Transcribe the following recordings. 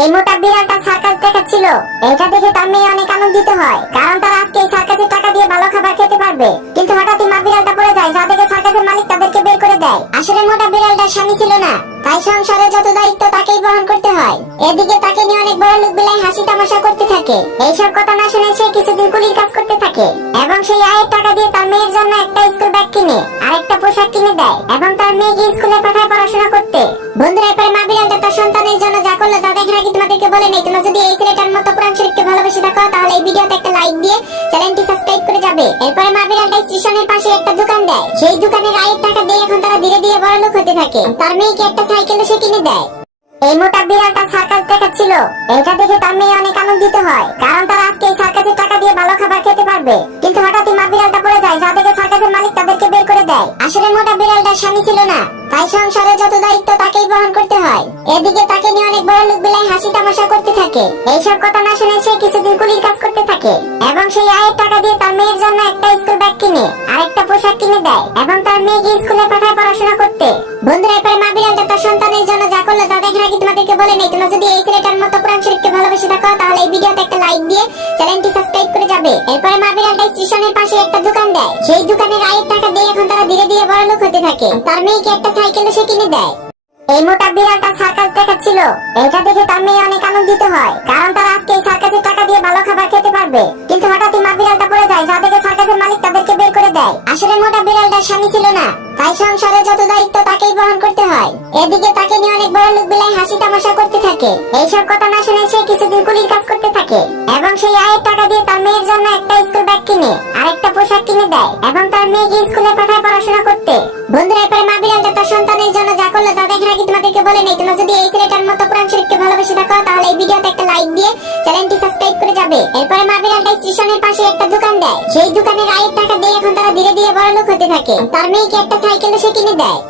এই মোটা বিড়ালটা সার্কাস দেখাচ্ছিল। এটা দেখে তার মেয়ে অনেক আনন্দিত হয়, কারণ তারা আজকে এই সার্কাসের টাকা দিয়ে ভালো খাবার খেতে পারবে। কিন্তু হঠাৎই মা বিড়ালটা পড়ে যায়, যা দেখে সার্কাসের মালিক তাদেরকে বের করে দেয়। আসলে মোটা বিড়ালটার স্বামী ছিল না, তাই সংসারে যত দায়িত্ব তাকেই বহন করতে হয়। এদিকে তাকে নিয়ে অনেক বড় লোক বিলাই হাসি তামাশা করতে থাকে। এইসব কথা না শুনে সে কিছুদিন কুলির কাজ করতে থাকে এবং সেই আয়ের টাকা দিয়ে তার মেয়ের জন্য একটা স্কুল ব্যাগ কিনে আর একটা পোশাক কিনে দেয় এবং তার মেয়েকে স্কুলে পাঠায় পড়াশোনা করতে। বন্ধুরা, এরপরে মা বিড়ালটা তার সন্তানের জন্য যা করলো তা দেখার আগে তোমাদেরকে বলে নেই, তোমরা যদি এই ছেলেটার মতো কোরআন শরীফকে ভালোবেসে থাকো তাহলে এই ভিডিওতে একটা লাইক দিয়ে চ্যানেলটি সাবস্ক্রাইব করে যাবে। এরপরে মা বিড়ালটা স্টেশনের পাশে একটা দোকান দেয়। সেই দোকানের আয়ের টাকা দিয়ে এখন তারা ধীরে ধীরে বড় লোক হতে থাকে। তার মেয়েকে একটা সাইকেলও সে কিনে দেয়। এই মোটা বিড়ালটা সার্কাস দেখাচ্ছিল। এটা দেখে তার মেয়ে অনেক আনন্দিত হয়, কারণ তারা আজকে এই সার্কাসের টাকা দিয়ে ভালো খাবার খেতে পারবে। কিন্তু হঠাৎই মা বিড়ালটা পড়ে যায়, যা দেখে সার্কাসের মালিক তাদেরকে বের করে দেয়। আসলে মোটা বিড়ালটার স্বামী ছিল না, তাই সংসারে যত দায়িত্ব তাকেই বহন করতে হয়। এদিকে তাকে নিয়ে অনেক বড় লোক বিলাই হাসি তামাশা করতে থাকে। এইসব কথা না শুনে সে কিছুদিন কুলির কাজ করতে থাকে এবং সেই আয়ের টাকা দিয়ে তার মেয়ের জন্য একটা স্কুল ব্যাগ কিনে আর একটা পোশাক কিনে দেয় এবং তার মেয়েকে স্কুলে পাঠায় পড়াশোনা করতে। বন্ধুরা, এরপরে মা বিড়ালটা তার সন্তানের জন্য যা করলো তা দেখার আগে তোমাদেরকে বলে নেই, তোমরা যদি এই ছেলেটার মতো কোরআন শরীফকে ভালোবেসে থাকো তাহলে এই ভিডিওতে একটা লাইক দিয়ে চ্যানেলটি সাবস্ক্রাইব করে যাবে। এরপরে মা বিড়ালটা স্টেশনের পাশে একটা দোকান দেয়। সেই দোকানের আয়ের টাকা দিয়ে এখন তারা ধীরে ধীরে বড় লোক হতে থাকে। তার মেয়েকে একটা সাইকেলও সে কিনে দেয়। এই মোটা বিড়ালটা সার্কাস দেখাচ্ছিল। এটা দেখে তার মেয়ে অনেক আনন্দিত হয়, কারণ তারা আজকে এই সার্কাসের টাকা দিয়ে ভালো খাবার খেতে পারবে। কিন্তু হঠাৎই মা বিড়ালটা পড়ে যায়, যা দেখে সার্কাসের মালিক তাদেরকে বের করে দেয়। আসলে মোটা বিড়ালটার স্বামী ছিল না, তাই সংসারে যত দায়িত্ব তাকেই বহন করতে হয়। এদিকে তাকে নিয়ে অনেক বড় লোক বিলাই হাসি তামাশা করতে থাকে। এইসব কথা না শুনে সে কিছুদিন কুলির কাজ করতে থাকে এবং সেই আয়ের টাকা দিয়ে তার মেয়ের জন্য একটা স্কুল ব্যাগ কিনে আর একটা পোশাক কিনে দেয় এবং তার মেয়েকে স্কুলে পাঠায় পড়াশোনা করতে। বন্ধুরা, এরপরে মা বিড়ালটা তার সন্তানের জন্য যা করলো তা দেখার আগে তোমাদেরকে বলে নেই, তোমরা যদি এই ছেলেটার মতো কোরআন শরীফকে ভালোবেসে থাকো তাহলে এই ভিডিওতে একটা লাইক দিয়ে চ্যানেলটি সাবস্ক্রাইব করে যাবে। এরপরে মা বিড়ালটা স্টেশনের পাশে একটা দোকান দেয়। সেই দোকানের আয়ের টাকা দিয়ে এখন তারা ধীরে ধীরে বড় লোক হতে থাকে। তার মেয়েকে একটা সাইকেলও সে কিনে দেয়।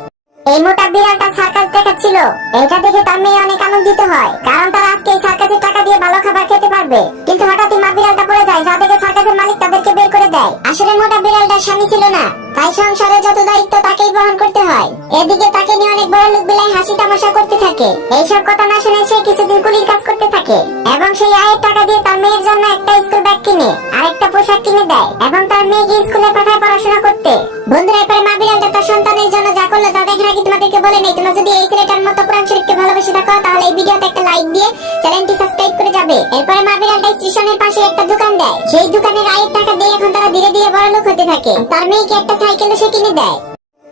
এই মোটা বিড়ালটা সার্কাস দেখাচ্ছিল। এটা দেখে তার মেয়ে অনেক আনন্দিত হয়, কারণ তারা আজকে এই সার্কাসের টাকা দিয়ে ভালো খাবার খেতে পারবে। কিন্তু হঠাৎই মা বিড়ালটা পড়ে যায়, যা দেখে সার্কাসের মালিক তাদেরকে বের করে দেয়। আসলে মোটা বিড়ালটার স্বামী ছিল না, তাই সংসারে যত দায়িত্ব তাকেই বহন করতে হয়। এদিকে তাকে নিয়ে অনেক বড় লোক বিলাই হাসি তামাশা করতে থাকে। এইসব কথা না শুনে সে কিছুদিন কুলির কাজ করতে থাকে এবং সেই আয়ের টাকা দিয়ে তার মেয়ের জন্য একটা স্কুল ব্যাগ কিনে আর একটা পোশাক কিনে দেয় এবং তার মেয়েকে স্কুলে পাঠায় পড়াশোনা করতে। বন্ধুরা, এরপরে মা বিড়ালটা তার সন্তানের জন্য যা করলো তা দেখার আগে তোমাদেরকে বলে নেই, তোমরা যদি এই ছেলেটার মতো কোরআন শরীফকে ভালোবেসে থাকো তাহলে এই ভিডিওতে একটা লাইক দিয়ে চ্যানেলটি সাবস্ক্রাইব করে যাবে। এরপরে মা বিড়ালটা স্টেশনের পাশে একটা দোকান দেয়। সেই দোকানের আয়ের টাকা দিয়ে এখন তারা ধীরে ধীরে বড় লোক হতে থাকে। তার মেয়েকে একটা সাইকেলও সে কিনে দেয়।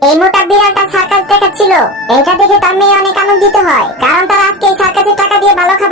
এই মোটা বিড়ালটা সার্কাস দেখাচ্ছিল। এটা দেখে তার মেয়ে অনেক আনন্দিত হয়, কারণ তারা আজকে এই সার্কাসের টাকা দিয়ে ভালো